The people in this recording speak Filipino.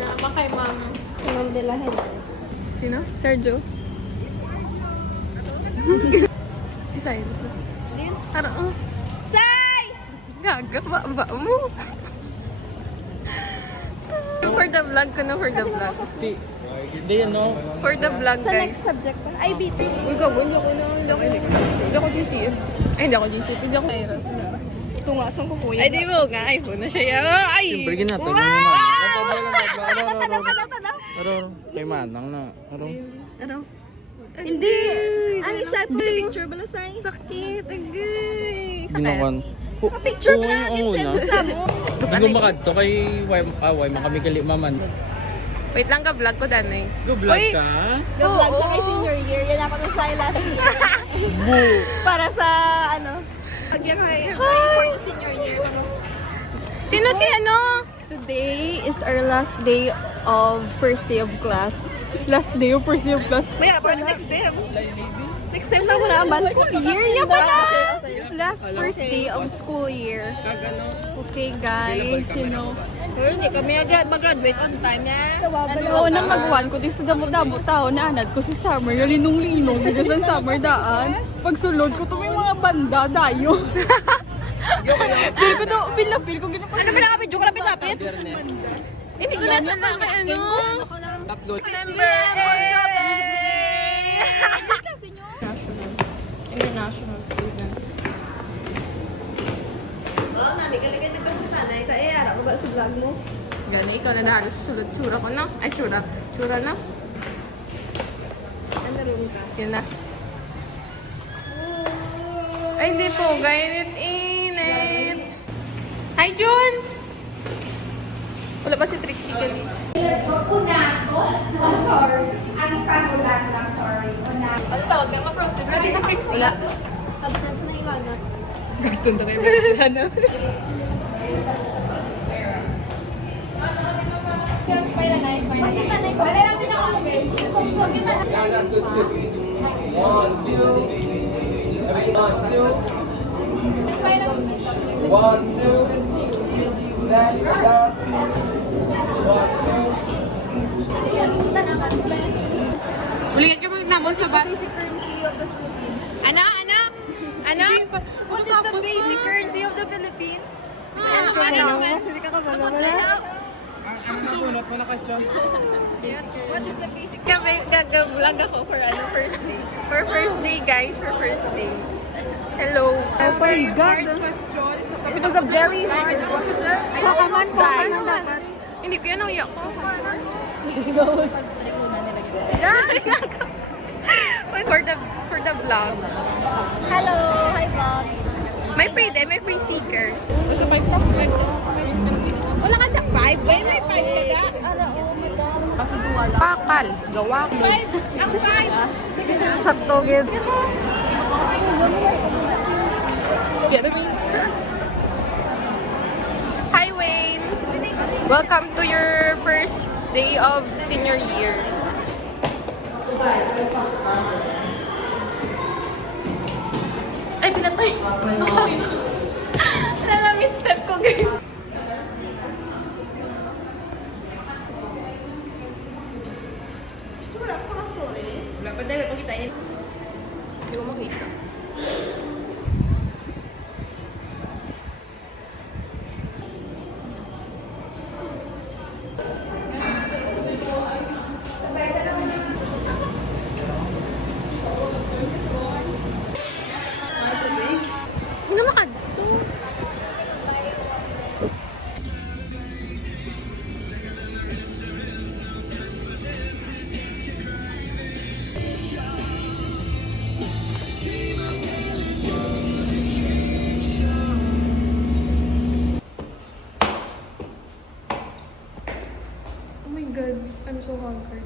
Sama kay Ma'am. Ma'am de la Hen. Sino? Sergio? Isa yun. Isa. Tara, oh. Say! Gaga, ba mo? For the vlog ko na, for the vlog. Hindi yan, no? For the vlog, Sa guys. next subject pa. IBT. Uy, gago, hindi ako GCF. Ay, hindi ako GCF. Hindi ako Kairos. Tumasang ko kuya. Ay, di mo nga. iPhone na siya. Ay! Siyempre, ginatag. Aro, kay Manang na. Aro. Ano? Hindi! Ang isa picture bala say. Sakit. Agay. Ginawan. Picture ba natin Oo, send una. sa mo? Hindi ko makadto kay Way makami kali maman. Wait lang ka, vlog ko, Danay. Go vlog Uy! ka? Good luck sa kay senior year. Yan ako nung sa last year. Boo! Para sa ano? Pagyan kay senior year. Sino si ano? Today is our last day of first day of class. Last day of first day of class. Maya, para next sem. Next sem na muna ang school year niya pala. Last first day of school year. Okay guys, you know. Hindi kami mag-graduate on time niya. Oo, nang mag-1 ko, di sa damo-damo tao na anad ko si Summer, nalinong-linong, hindi sa Summer daan. Pagsulod ko, may mga banda, dayo. Feel ko to, feel ko ginapag. Ano ba na kami, joke lang sapit? Hindi ko na sana kay ano. Tatlo. Member International student. Oo, nami, kalagay na kasi sanay. Sa ara ko ba sa vlog mo? Gani, ikaw na dahil sa sulod. Tsura ko na. Ay, tsura. Tsura na. Ano rin ka? Yun na. Ay, hindi po. Init. Hi, Jun! Wala ba si Trixie Kelly? Ano tawag ka? Ma-process. Ano si Trixie? Wala. Absence na ilana. Nagtunda kayo ba sila na? Ulingat ka magnamon sa bus. Basic currency of the Philippines. Ano? What is the basic currency of the Philippines? Ano naman? Hindi ka kabalo. Ang nagunot mo na question. What is the basic Kami, gag-vlog ako for first day. For first day, guys. For first day. Hello. Oh my God. Question. It was a very hard question. I almost died. Hindi ko yan ang iyak ko. For the vlog. Hello, hi vlog. May free stickers. Gusto ko yung wala ka na 5? May 5 ka na? Kasi duwa lang. Bakal. Gawa. 5. Ang 5. Sakto, gid. Get me. Hi, Wayne. Welcome to your first day of senior year. Ay, pinatay. Na-misstep ko, guys. Wala pa tayo, pakita yun. Hindi ko makita. Hindi makadto. Oh my God, I'm so hungry.